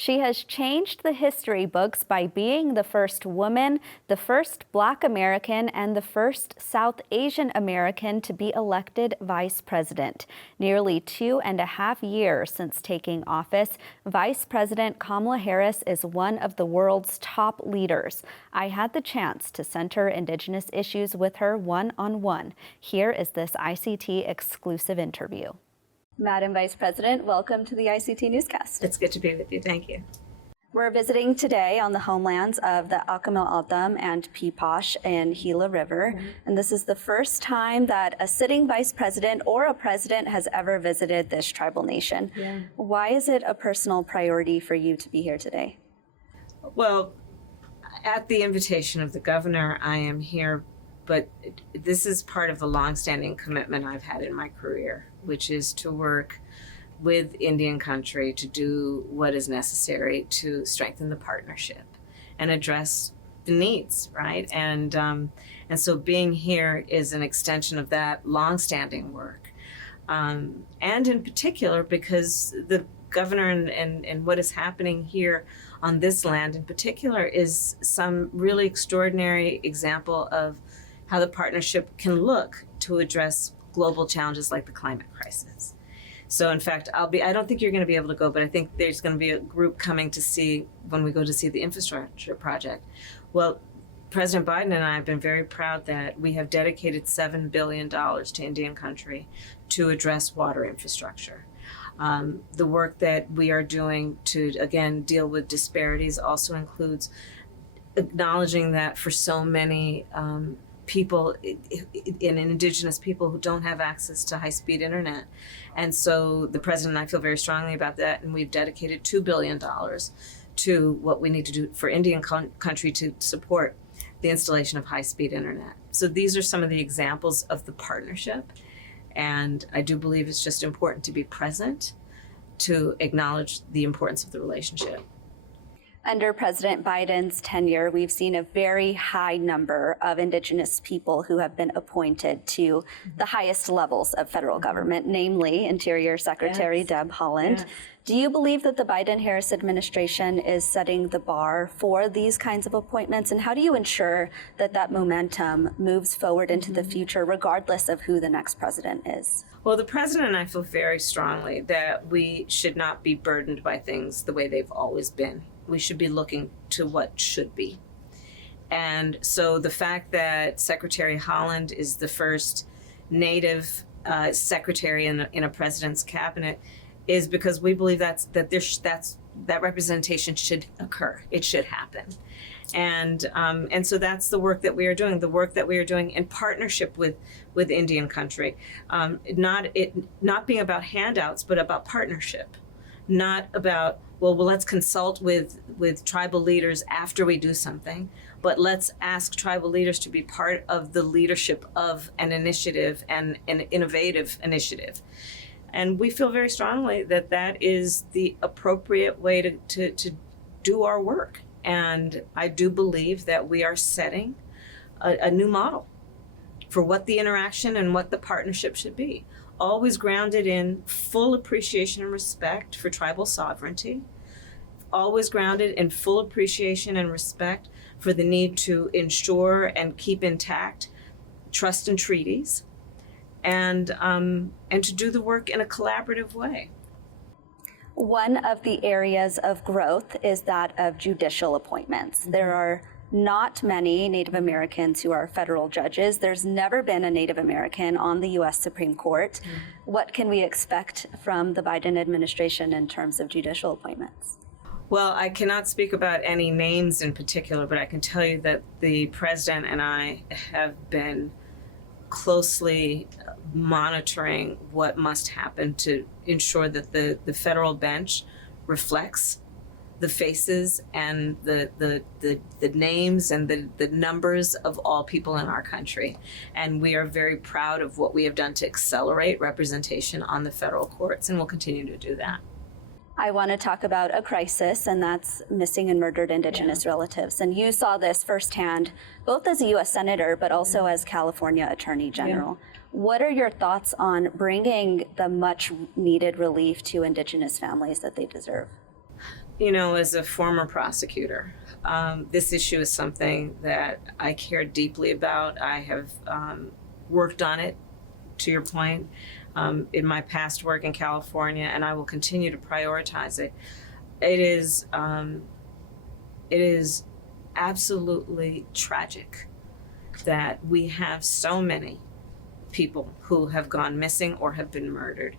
She has changed the history books by being the first woman, the first Black American, and the first South Asian American to be elected vice president. Nearly 2.5 years since taking office, Vice President Kamala Harris is one of the world's top leaders. I had the chance to center Indigenous issues with her one-on-one. Here is this ICT exclusive interview. Madam Vice President, welcome to the ICT Newscast. It's good to be with you. Thank you. We're visiting today on the homelands of the Akamil Altam and Peeposh and Gila River. And this is the first time that a sitting vice president or a president has ever visited this tribal nation. Why is it a personal priority for you to be here today? Well, at the invitation of the governor, I am here, but this is part of a longstanding commitment I've had in my career, which is to work with Indian country to do what is necessary to strengthen the partnership and address the needs, right? And so being here is an extension of that longstanding work. And in particular, because the governor and what is happening here on this land in particular is some really extraordinary example of how the partnership can look to address global challenges like the climate crisis. So in fact, I don't think you're going to be able to go, but I think there's going to be a group coming to see when we go to see the infrastructure project. Well, President Biden and I have been very proud that we have dedicated $7 billion to Indian country to address water infrastructure. The work that we are doing to, again, deal with disparities also includes acknowledging that for so many people in Indigenous people who don't have access to high-speed internet. And so the president and I feel very strongly about that, and we've dedicated $2 billion to what we need to do for Indian country to support the installation of high-speed internet. So these are some of the examples of the partnership, and I do believe it's just important to be present to acknowledge the importance of the relationship. Under President Biden's tenure, we've seen a very high number of Indigenous people who have been appointed to the highest levels of federal government, namely Interior Secretary Deb Haaland. Do you believe that the Biden-Harris administration is setting the bar for these kinds of appointments? And how do you ensure that that momentum moves forward into the future, regardless of who the next president is? Well, the president and I feel very strongly that we should not be burdened by things the way they've always been. We should be looking to what should be. And so the fact that Secretary Haaland is the first Native secretary in a president's cabinet is because we believe that representation should occur. It should happen. And so that's the work that we are doing, in partnership with Indian country. Not being about handouts, but about partnership. Not about, well, let's consult with tribal leaders after we do something, but let's ask tribal leaders to be part of the leadership of an initiative and an innovative initiative. And we feel very strongly that that is the appropriate way to do our work. And I do believe that we are setting a new model for what the interaction and what the partnership should be. Always grounded in full appreciation and respect for tribal sovereignty, always grounded in full appreciation and respect for the need to ensure and keep intact trust and treaties, and to do the work in a collaborative way. One of the areas of growth is that of judicial appointments. There are not many Native Americans who are federal judges. There's never been a Native American on the U.S. Supreme Court. What can we expect from the Biden administration in terms of judicial appointments? Well, I cannot speak about any names in particular, but I can tell you that the president and I have been closely monitoring what must happen to ensure that the federal bench reflects the faces and the names and the numbers of all people in our country. And we are very proud of what we have done to accelerate representation on the federal courts, and we'll continue to do that. I want to talk about a crisis, and that's missing and murdered Indigenous relatives. And you saw this firsthand, both as a U.S. Senator, but also as California Attorney General. What are your thoughts on bringing the much needed relief to Indigenous families that they deserve? You know, as a former prosecutor, this issue is something that I care deeply about. I have worked on it, to your point, in my past work in California, and I will continue to prioritize it. It is absolutely tragic that we have so many people who have gone missing or have been murdered,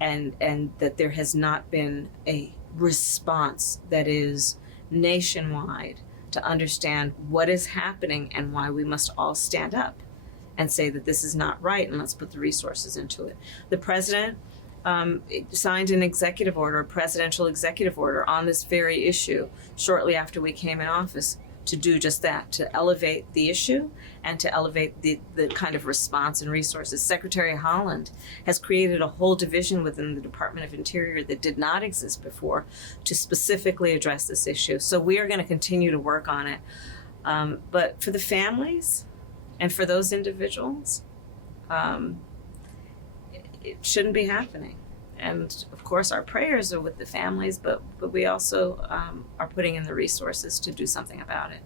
and that there has not been a response that is nationwide to understand what is happening and why we must all stand up and say that this is not right, and let's put the resources into it. The president signed an executive order, a presidential executive order on this very issue shortly after we came in office, to do just that, to elevate the issue and to elevate the kind of response and resources. Secretary Holland has created a whole division within the Department of Interior that did not exist before to specifically address this issue. So we are going to continue to work on it. But for the families and for those individuals, it shouldn't be happening. And of course, our prayers are with the families, but we also are putting in the resources to do something about it.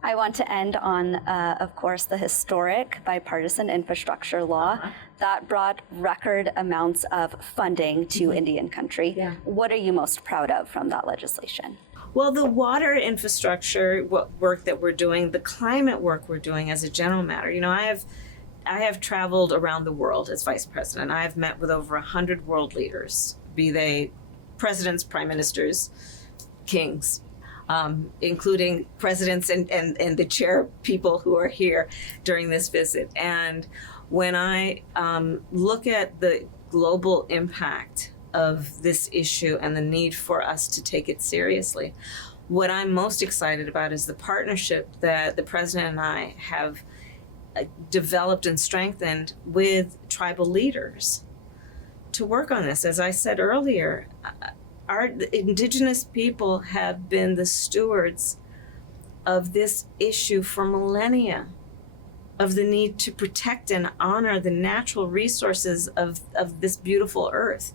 I want to end on, of course, the historic bipartisan infrastructure law that brought record amounts of funding to Indian country. Yeah. What are you most proud of from that legislation? Well, the water infrastructure work that we're doing, the climate work we're doing as a general matter. You know, I have traveled around the world as vice president. I have met with over 100 world leaders, be they presidents, prime ministers, kings, including presidents and the chair people who are here during this visit. And when I look at the global impact of this issue and the need for us to take it seriously, what I'm most excited about is the partnership that the president and I have developed and strengthened with tribal leaders to work on this. As I said earlier, our Indigenous people have been the stewards of this issue for millennia, of the need to protect and honor the natural resources of this beautiful earth.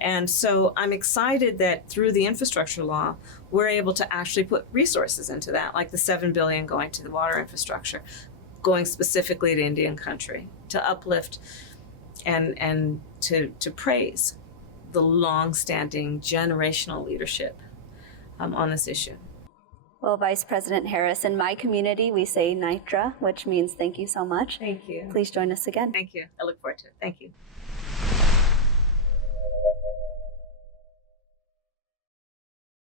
And so I'm excited that through the infrastructure law, we're able to actually put resources into that, like the $7 billion going to the water infrastructure, going specifically to Indian country, to uplift and to praise the long-standing generational leadership on this issue. Well, Vice President Harris, in my community, we say Naitra, which means thank you so much. Thank you. Please join us again. Thank you. I look forward to it. Thank you.